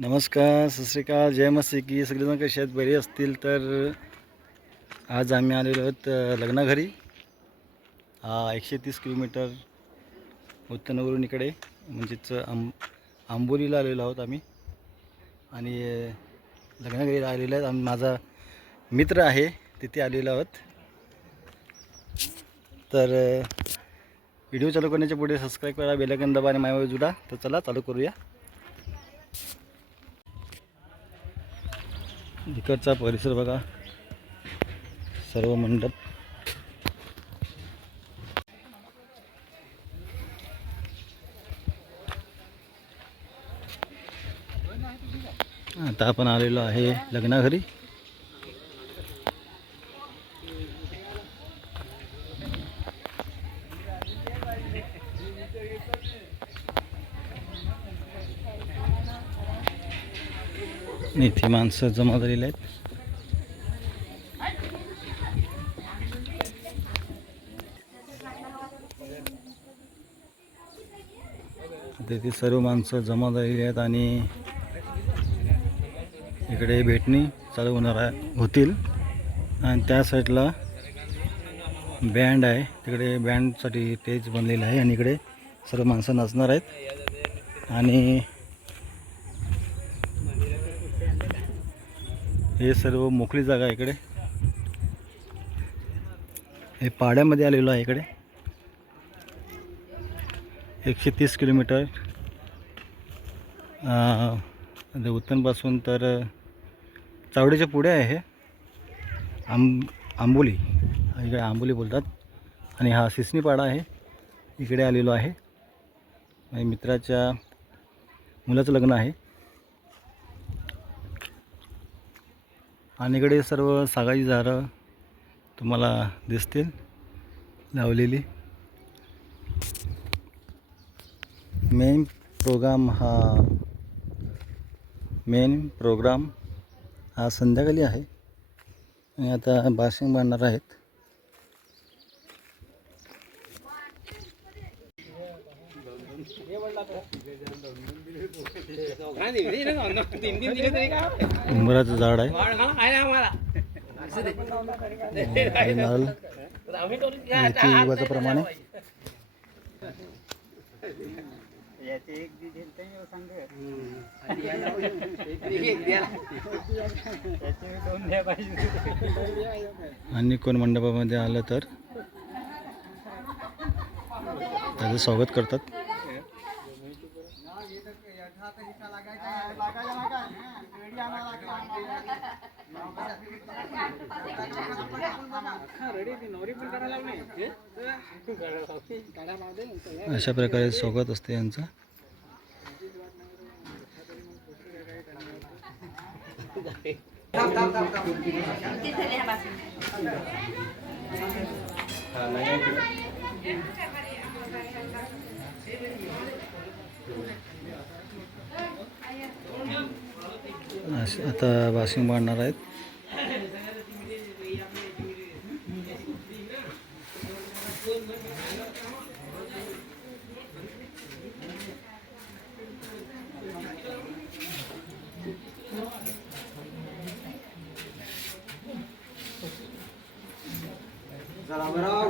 नमस्कार सत श्री अकाल जय मस्ती की. सगळेजण कसे आहेत? बरे असतील तर आज आम्ही आलेलो आहोत लग्नाघरी. हा एकशे तीस किलोमीटर उत्तनवरून इकडे म्हणजेच आंब आंबोलीला आलेलो आहोत आम्ही. आणि लग्नाघरी आलेलो आहेत. आम्ही माझा मित्र आहे तिथे आलेलो आहोत. तर व्हिडिओ चालू करण्याच्या पुढे सबस्क्राईब करा बेलायकन दबा आणि मायावर जुडा. तर चला चालू करूया. इकडचा परिसर बघा. सर्व मंडप. आता आपण आलेलो आहे लग्नाघरी. इथे माणसं जमा झालेली आहेत. तेथे सर्व माणसं जमा झालेली आहेत आणि इकडे भेटणी चालू होणार आहे होतील. आणि त्या साईडला बँड आहे. तिकडे बँडसाठी स्टेज बनलेलं आहे आणि इकडे सर्व माणसं नाचणार आहेत. आणि हे सर्व मोकळी जागा आहे इकडे. हे पाड्यामध्ये आलेलो आहे इकडे. एकशे तीस किलोमीटर. म्हणजे उत्तनपासून तर चावडीच्या पुढे आहे हे. आंब आंबोली. इकडे आंबोली बोलतात. आणि हा सिसनीपाडा आहे. इकडे आलेलो आहे. माझ्या मित्राच्या मुलाचं लग्न आहे. आणि इकडे सर्व सागाची झाडं तुम्हाला दिसतील लावलेली. मेन प्रोग्राम हा मेन प्रोग्राम हा संध्याकाळी आहे. आणि आता भाषण बांधणार आहेत. उंबराचं झाड आहे. नारळ रिवाजाप्रमाणे आणि कोण मंडपामध्ये आलं तर? त्याचं स्वागत करतात. अशा प्रकारे स्वागत असते यांचं. आता वाशिंग मांडणार आहेत चला बरं उठा आपले हो झुलला नाही दाण्याला कसं चांगलं असतं ते, बरोबर. बरं? छान बोला ना.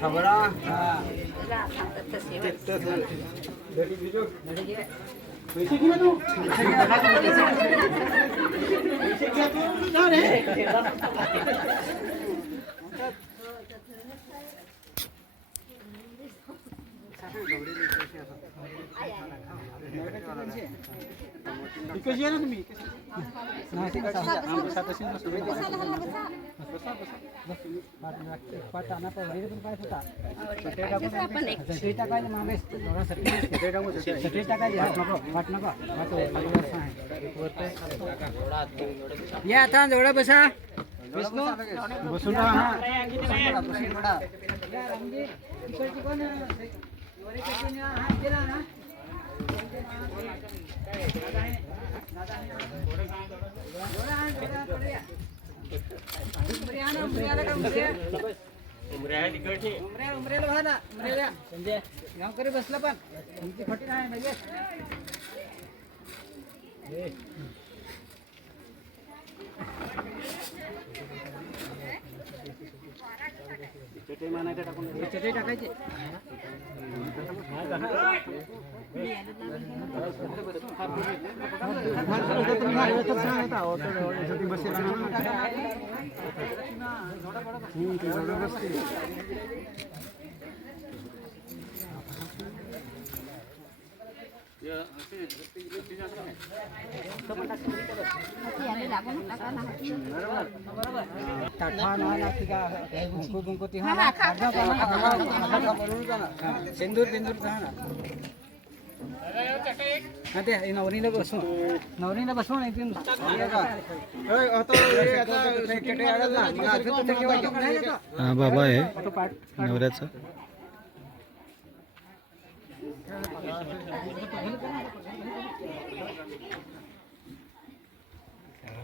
ખબર पैसे घे ना तू पैसे घे तू जा रे कशी आहे? ना तुम्ही नाही ते कसं बसा तशी बसू. बसा, बसला पण तुमची फटी नाही म्हणजे चटई मानायचं टाकून चटई टाकायची हात नको वाट नको आहे आता जवळ बसा विष्णू बसून राहा हा. बसून पडा. या, रामजी, इकडची कोण आहे? वरीकडची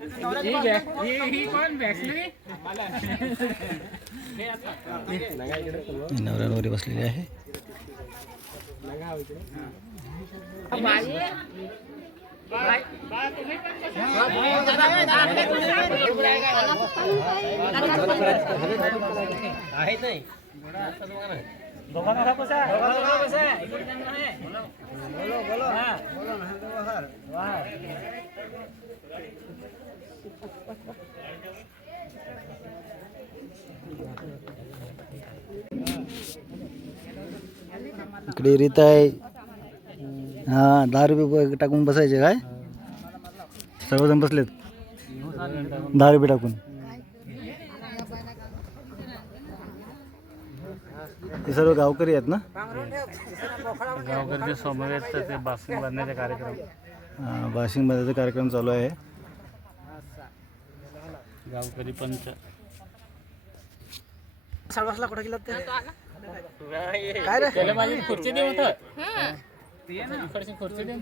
इथे राहा ना. गावकरी बसला पण तुमची फटी नाही म्हणजे हा हा इकडे रीत आहे. हा दहा रुपये ब- टाकून बसायचे काय? सर्वजण बसलेत. दहा रुपये टाकून. ते सर्व गावकरी आहेत ना? गावकरचे समवेत ते बासिंग बांधण्याचा कार्यक्रम. हा, वाशिंगमध्येचा कार्यक्रम चालू आहे. गावकरी पंच. साडवासला कुठं गेला काय रे? माझी खुर्ची दे होतं खुर्ची दे